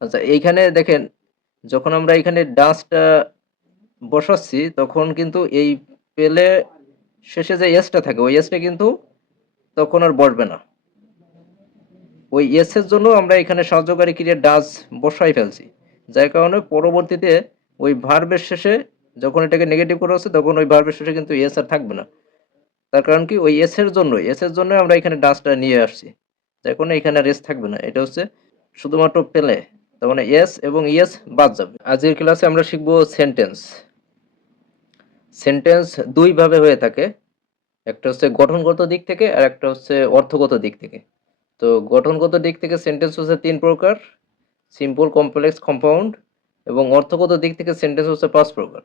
আচ্ছা এইখানে দেখেন, যখন আমরা এখানে ডাসটা বসাচ্ছি, তখন কিন্তু এই পেলে শেষে যে এসটা থাকে, ওই এসটা কিন্তু তখন আর বসবে না। ওই এসের জন্য আমরা এখানে সাহায্যকারী ক্রিয়া ডাস বসাই ফেলছি। যার কারণে পরবর্তীতে ওই ভার্বের শেষে যখন এটাকে নেগেটিভ করা হচ্ছে, তখন ওই ভার্বের শেষে কিন্তু এস আর থাকবে না। তার কারণ কি? ওই এসের জন্য এস এর জন্য আমরা এখানে ডাসটা নিয়ে আসছি। যার কারণে এখানে রেস থাকবে না। এটা হচ্ছে শুধুমাত্র পেলে। তার মানে এস এবং ইয়েস বাদ যাবে। আজকের ক্লাসে আমরা শিখব সেন্টেন্স সেন্টেন্স দুই ভাবে হয়ে থাকে। একটা হচ্ছে গঠনগত দিক থেকে আর একটা হচ্ছে অর্থগত দিক থেকে। তো গঠনগত দিক থেকে সেন্টেন্স হচ্ছে তিন প্রকার সিম্পল কমপ্লেক্স কম্পাউন্ড এবং অর্থগত দিক থেকে সেন্টেন্স হচ্ছে পাঁচ প্রকার।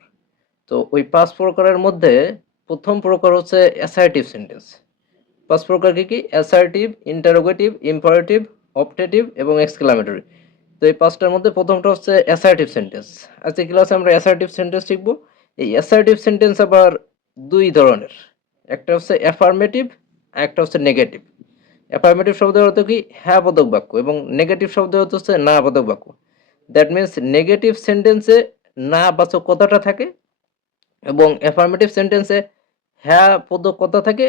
তো ওই পাঁচ প্রকারের মধ্যে প্রথম প্রকার হচ্ছে অ্যাসার্টিভ সেন্টেন্স পাঁচ প্রকার কি কি? অ্যাসার্টিভ ইন্টারোগেটিভ ইম্পারেটিভ অপটেটিভ এবং এক্সক্লামেটরি তো এই পাঁচটার মধ্যে প্রথমটা হচ্ছে অ্যাসার্টিভ সেন্টেন্স আজকে ক্লাসে আমরা অ্যাসার্টিভ সেন্টেন্স শিখব। এই অ্যাসার্টিভ সেন্টেন্স আবার দুই ধরনের। একটা হচ্ছে অ্যাফার্মেটিভ আর একটা হচ্ছে নেগেটিভ অ্যাফার্মেটিভ শব্দের অর্থ কি? হ্যাঁ বোধক বাক্য। এবং নেগেটিভ শব্দের অর্থ হচ্ছে না, বোধক বাক্য। দ্যাট মিনস নেগেটিভ সেন্টেন্সে না বাচক কথাটা থাকে এবং অ্যাফার্মেটিভ সেন্টেন্সে হ্যাঁ পদক কথা থাকে।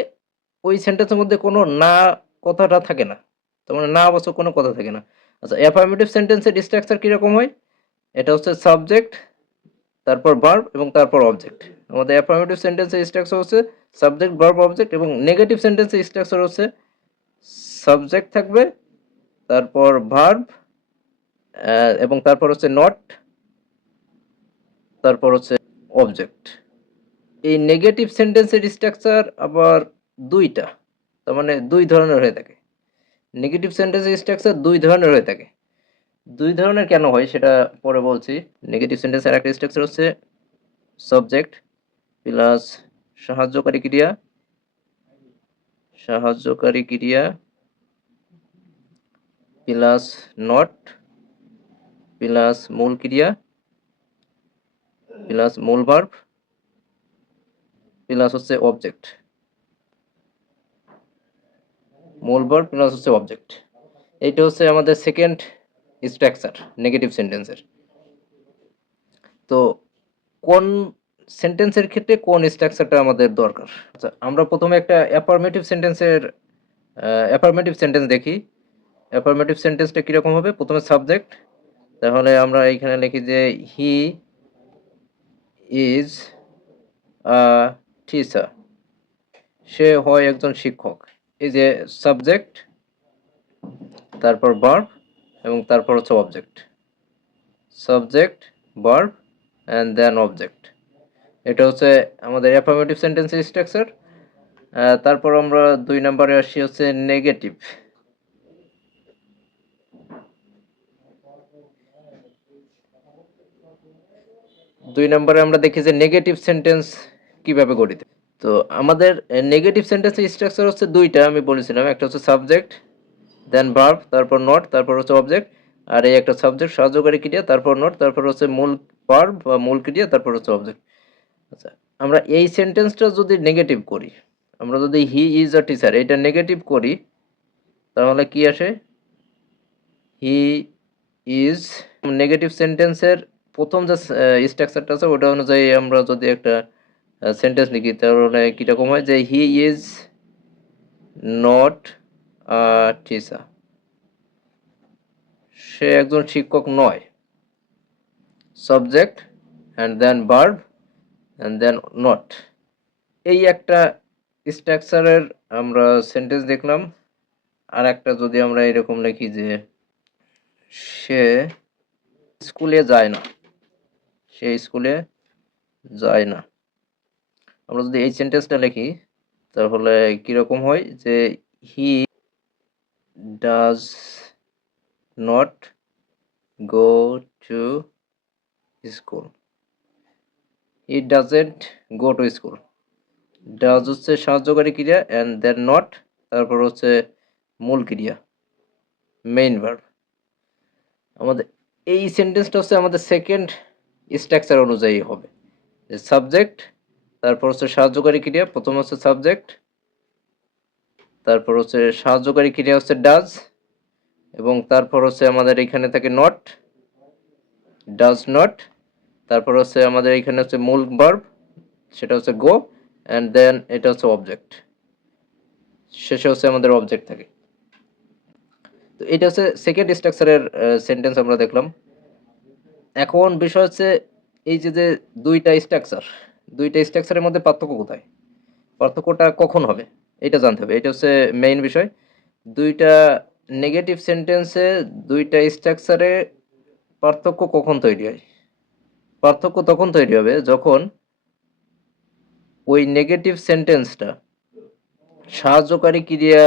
ওই সেন্টেন্সের মধ্যে কোনো না কথাটা থাকে না। তার মানে না বাচক কোনো কথা থাকে না। আচ্ছা অ্যাফার্মেটিভ সেন্টেন্সের স্ট্রাকচার কীরকম হয়? এটা হচ্ছে সাবজেক্ট তারপর ভার্ব এবং তারপর অবজেক্ট আমাদের অ্যাফার্মেটিভ সেন্টেন্সের স্ট্রাকচার হচ্ছে সাবজেক্ট ভার্ব অবজেক্ট এবং নেগেটিভ সেন্টেন্সের স্ট্রাকচার হচ্ছে সাবজেক্ট থাকবে, তারপর ভার্ব এবং তারপর হচ্ছে নট তারপর হচ্ছে অবজেক্ট এই নেগেটিভ সেন্টেন্সের স্ট্রাকচার আবার দুইটা, তার মানে দুই ধরনের হয়ে থাকে। নেগেটিভ সেন্টেন্স স্ট্রাকচার দুই ধরনের হয়ে থাকে। দুই ধরনের কেন হয় সেটা পরে বলছি। নেগেটিভ সেন্টেন্সের একটা স্ট্রাকচার হচ্ছে সাবজেক্ট প্লাস সাহায্যকারী ক্রিয়া। সাহায্যকারী ক্রিয়া প্লাস নট প্লাস মূল ক্রিয়া প্লাস মূল ভার্ব প্লাস হচ্ছে অবজেক্ট মূল ভার্ব প্লাস হচ্ছে অবজেক্ট এইটা হচ্ছে আমাদের সেকেন্ড স্ট্রাকচার নেগেটিভ সেন্টেন্সের তো কোন সেন্টেন্সের ক্ষেত্রে কোন স্ট্রাকচারটা আমাদের দরকার? আচ্ছা আমরা প্রথমে একটা অ্যাফার্মেটিভ সেন্টেন্সের অ্যাফার্মেটিভ সেন্টেন্স দেখি। অ্যাফার্মেটিভ সেন্টেন্সটা কীরকম হবে? প্রথমে সাবজেক্ট তাহলে আমরা এইখানে লিখি যে হি ইজ টিচার সে হয় একজন শিক্ষক। এই যে সাবজেক্ট তারপর ভার্ব এবং তারপর হচ্ছে object subject verb and then object এটা হচ্ছে আমাদের অ্যাফার্মেটিভ সেন্টেন্সের স্ট্রাকচার তারপর আমরা দুই নম্বরে আসি হচ্ছে নেগেটিভ দুই নম্বরে আমরা দেখি যে নেগেটিভ সেন্টেন্স কীভাবে গঠিত। তো আমাদের নেগেটিভ সেন্টেন্সের স্ট্রাকচার হচ্ছে দুইটা আমি বলেছিলাম। একটা হচ্ছে সাবজেক্ট দেন ভার্ব তারপর নট তারপর হচ্ছে অবজেক্ট আর এই একটা সাবজেক্ট সাহায্যকারী ক্রিয়া, তারপর নট তারপর হচ্ছে মূল ভার্ব বা মূল ক্রিয়া, তারপর হচ্ছে অবজেক্ট আচ্ছা আমরা এই সেন্টেন্সটা যদি নেগেটিভ করি, আমরা যদি হি ইজ আ টিচার এটা নেগেটিভ করি, তাহলে কি আসে? হি ইজ নেগেটিভ সেন্টেন্সের প্রথম যে স্ট্রাকচারটা আছে, ওটা অনুযায়ী আমরা যদি একটা সেন্টেন্স লিখি, তাহলে কীরকম হয় যে হি ইজ নট টিচার সে একজন শিক্ষক নয়। Subject and then verb and then not এই একটা স্ট্রাকচারের আমরা সেন্টেন্স দেখলাম। আর একটা যদি আমরা এরকম লিখি যে, সে স্কুলে যায় না। সে স্কুলে যায় না। আমরা যদি এই সেন্টেন্সটা লিখি, তাহলে কীরকম হয় যে he does not go to school he doesn't go to school does হচ্ছে সাহায্যকারী ক্রিয়া অ্যান্ড দেন নট তারপর হচ্ছে মূল ক্রিয়া মেইন ভার্ব আমাদের এই সেন্টেন্সটা হচ্ছে আমাদের সেকেন্ড স্ট্রাকচার অনুযায়ী হবে। যে সাবজেক্ট তারপর হচ্ছে সাহায্যকারী ক্রিয়া, প্রথম হচ্ছে সাবজেক্ট, তারপর হচ্ছে সাহায্যকারী ক্রিয়া হচ্ছে ডাজ, এবং তারপর হচ্ছে আমাদের এখানে থাকে নট, ডাজ নট, তারপর হচ্ছে আমাদের এখানে হচ্ছে মূল ভার্ব সেটা হচ্ছে গো অ্যান্ড দেন এটা হচ্ছে অবজেক্ট শেষে হচ্ছে আমাদের অবজেক্ট থাকে। তো এটা হচ্ছে সেকেন্ড স্ট্রাকচারের সেন্টেন্স আমরা দেখলাম। এখন বিষয় হচ্ছে এই যে যে দুইটা স্ট্রাকচার দুইটা স্ট্রাকচারের মধ্যে পার্থক্য কোথায়? পার্থক্যটা কখন হবে? এটা জানতে হবে। এটা হচ্ছে মেইন বিষয়। দুইটা নেগেটিভ সেন্টেন্সে দুইটা স্ট্রাকচারে পার্থক্য কখন তৈরি হয়? পার্থক্য তখন তৈরি হবে যখন ওই নেগেটিভ সেন্টেন্সটা সাহায্যকারী ক্রিয়া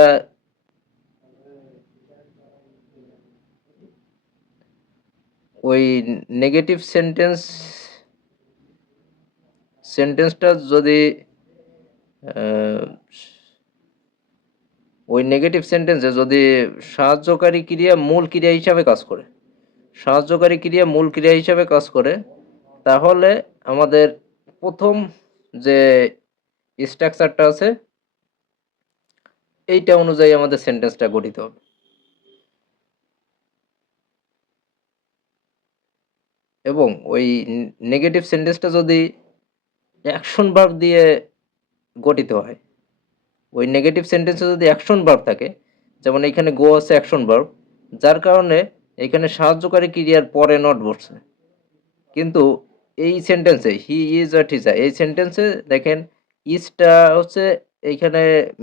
ওই নেগেটিভ সেন্টেন্স সেন্টেন্সটা যদি ওই নেগেটিভ সেন্টেন্সে যদি সাহায্যকারী ক্রিয়া মূল ক্রিয়া হিসাবে কাজ করে, সাহায্যকারী ক্রিয়া মূল ক্রিয়া হিসাবে কাজ করে, তাহলে আমাদের প্রথম যে স্ট্রাকচারটা আছে, এইটা অনুযায়ী আমাদের সেন্টেন্সটা গঠিত হবে। এবং ওই নেগেটিভ সেন্টেন্সটা যদি অ্যাকশন ভার্ব দিয়ে গঠিত হয়। ওই নেগেটিভ সেন্টেন্সে যদি অ্যাকশন ভার্ব থাকে, যেমন এখানে গো আছে অ্যাকশন ভার্ব যার কারণে এখানে সাহায্যকারী ক্রিয়ার পরে নট বসছে। কিন্তু এই সেন্টেন্সে হি ইজ আ টিচার এই সেন্টেন্সে দেখেন ইজটা হচ্ছে এইখানে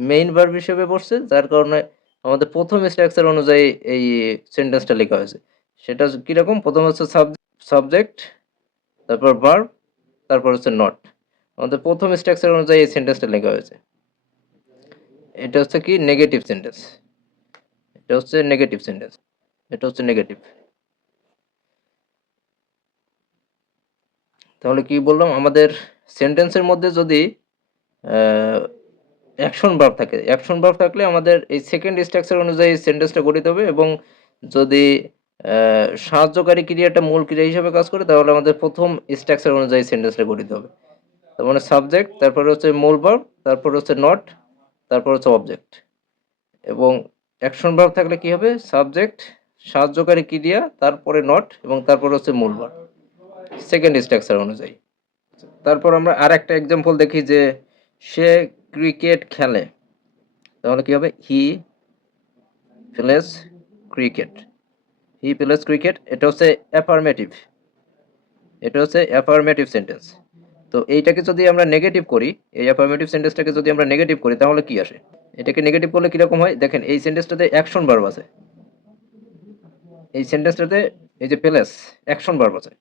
মেইন ভার্ব হিসেবে বসছে, যার কারণে আমাদের প্রথম স্ট্রাকচার অনুযায়ী এই সেন্টেন্সটা লেখা হয়েছে। সেটা কীরকম প্রথম হচ্ছে সাবজেক্ট তারপর ভার্ব তারপর হচ্ছে নট আমাদের প্রথম স্ট্রাকচার অনুযায়ী এই সেন্টেন্সটা লেখা হয়েছে। এটা হচ্ছে কি? নেগেটিভ সেন্টেন্স এটা হচ্ছে নেগেটিভ সেন্টেন্স এটা হচ্ছে নেগেটিভ তাহলে কি বললাম? আমাদের সেন্টেন্সের মধ্যে যদি অ্যাকশন ভার্ব থাকে অ্যাকশন ভার্ব থাকলে আমাদের এই সেকেন্ড স্ট্রাকচার অনুযায়ী সেন্টেন্সটা গঠিত হবে এবং যদি সাহায্যকারী ক্রিয়াটা মূল ক্রিয়া হিসেবে কাজ করে, তাহলে আমাদের প্রথম স্ট্রাকচার অনুযায়ী সেন্টেন্সটা গঠিত হবে। তার মানে সাবজেক্ট তারপরে হচ্ছে মূল ভার্ব তারপর হচ্ছে নট তারপর হচ্ছে অবজেক্ট এবং অ্যাকশন ভার্ব থাকলে কি হবে? সাবজেক্ট সাহায্যকারী ক্রিয়া তারপরে নট এবং তারপর হচ্ছে মূল ভার্ব সেকেন্ড স্ট্রাকচার অনুযায়ী। তারপর আমরা আর একটা এক্সাম্পল দেখি যে সে ক্রিকেট খেলে। তাহলে কি হবে? He plays cricket he plays cricket এটা হচ্ছে অ্যাফার্মেটিভ এটা হচ্ছে অ্যাফার্মেটিভ সেন্টেন্স তো এইটাকে যদি আমরা নেগেটিভ করি, এই অ্যাফার্মেটিভ সেন্টেন্সটাকে যদি আমরা নেগেটিভ করি, তাহলে কি আসে? এটাকে নেগেটিভ করলে কীরকম হয়? দেখেন, এই সেন্টেন্সটাতে অ্যাকশন ভার্ব আছে। এই সেন্টেন্সটাতে এই যে প্লেস অ্যাকশন ভার্ব আছে।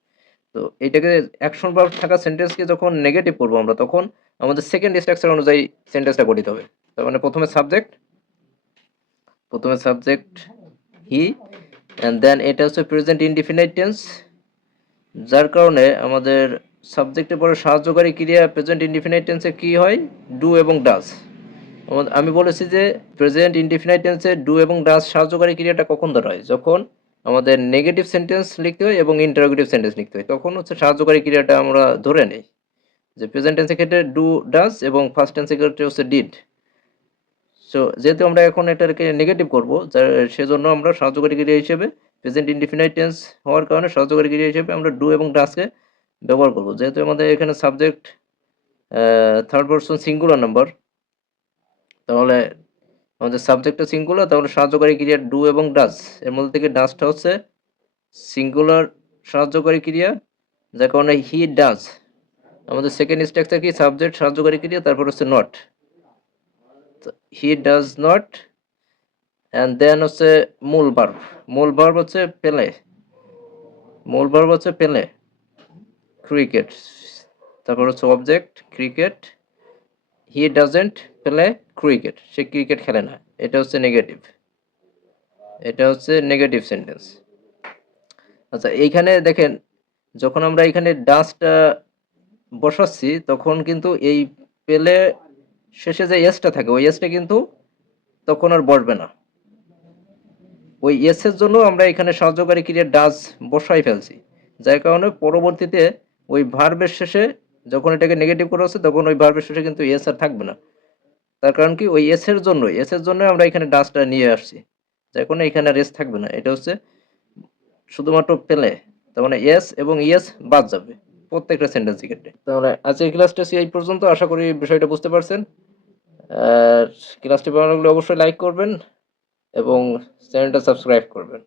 তো এইটাকে অ্যাকশন ভার্ব থাকা সেন্টেন্সকে যখন নেগেটিভ করব আমরা, তখন আমাদের সেকেন্ড স্ট্রাকচার অনুযায়ী সেন্টেন্সটা গঠিত হবে। তার মানে প্রথমে সাবজেক্ট প্রথমে সাবজেক্ট হি অ্যান্ড দেন এটা হচ্ছে প্রেজেন্ট ইনডিফিনাইট টেন্স যার কারণে আমাদের সাবজেক্টের পরে সাহায্যকারী ক্রিয়া প্রেজেন্ট ইনডিফিনাইট টেন্সে কি হয়? ডু এবং ডাস আমি বলেছি যে প্রেজেন্ট ইনডিফিনাইট টেন্সে ডু এবং ডাস সাহায্যকারী ক্রিয়াটা কখন ধরা হয়? যখন আমাদের নেগেটিভ সেন্টেন্স লিখতে হয় এবং ইন্টারোগেটিভ সেন্টেন্স লিখতে হয়, তখন হচ্ছে সাহায্যকারী ক্রিয়াটা আমরা ধরে নেই। যে প্রেজেন্ট টেন্সের ক্ষেত্রে ডু ডাস এবং ফার্স্ট টেন্সের ক্ষেত্রে হচ্ছে ডিড সো যেহেতু আমরা এখন এটাকে নেগেটিভ করব সেজন্য আমরা সাহায্যকারী ক্রিয়া হিসেবে প্রেজেন্ট ইনডিফিনাইট টেন্স হওয়ার কারণে সাহায্যকারী ক্রিয়া হিসেবে আমরা ডু এবং ডাজকে ব্যবহার করব। যেহেতু আমাদের এখানে subject third person singular number তাহলে আমাদের সাবজেক্টটা সিঙ্গুলার তাহলে সাহায্যকারী ক্রিয়া ডু এবং ডাজ এর মধ্যে থেকে ডাজটা হচ্ছে সিঙ্গুলার সাহায্যকারী ক্রিয়া, যার কারণে হি ডাজ আমাদের সেকেন্ড স্ট্রাকচার কি? সাবজেক্ট সাহায্যকারী ক্রিয়া, তারপর হচ্ছে not he does not and then হচ্ছে মূল বার্ব মূল বার্ব হচ্ছে পেলে। মূল বার্ব হচ্ছে পেলে। ক্রিকেট তারপর হচ্ছে object cricket he doesn't play cricket say cricket খেলে না। এটা হচ্ছে নেগেটিভ এটা হচ্ছে নেগেটিভ সেন্টেন্স আচ্ছা এইখানে দেখেন, যখন আমরা এখানে ডাসটা বসাচ্ছি, তখন কিন্তু এই পেলে শেষে যে এসটা থাকে, ওই এসটা কিন্তু তখন আর বসবে না। ওই এসের জন্য আমরা এখানে সাহায্যকারী ক্রিয়া ডাজ বসাই ফেলছি। যার কারণে পরবর্তীতে ওই ভার্বের শেষে যখন এটাকে নেগেটিভ করা হচ্ছে, তখন ওই ভার্বের শেষে কিন্তু এস আর থাকবে না। তার কারণ কি? ওই এস এর জন্য এস এর জন্য আমরা এখানে ডাসটা নিয়ে আসছি। যার কারণে এখানে রেস থাকবে না। এটা হচ্ছে শুধুমাত্র পেলে, তার মানে এস এবং ইয়েস বাদ যাবে প্রত্যেকটা সেন্টেন্সই ক্ষেত্রে। তাহলে আজকের ক্লাসটা এই পর্যন্ত। আশা করি বিষয়টা বুঝতে পারছেন। আর ক্লাসটি ভালো লাগলে অবশ্যই লাইক করবেন এবং চ্যানেলটা সাবস্ক্রাইব করবেন।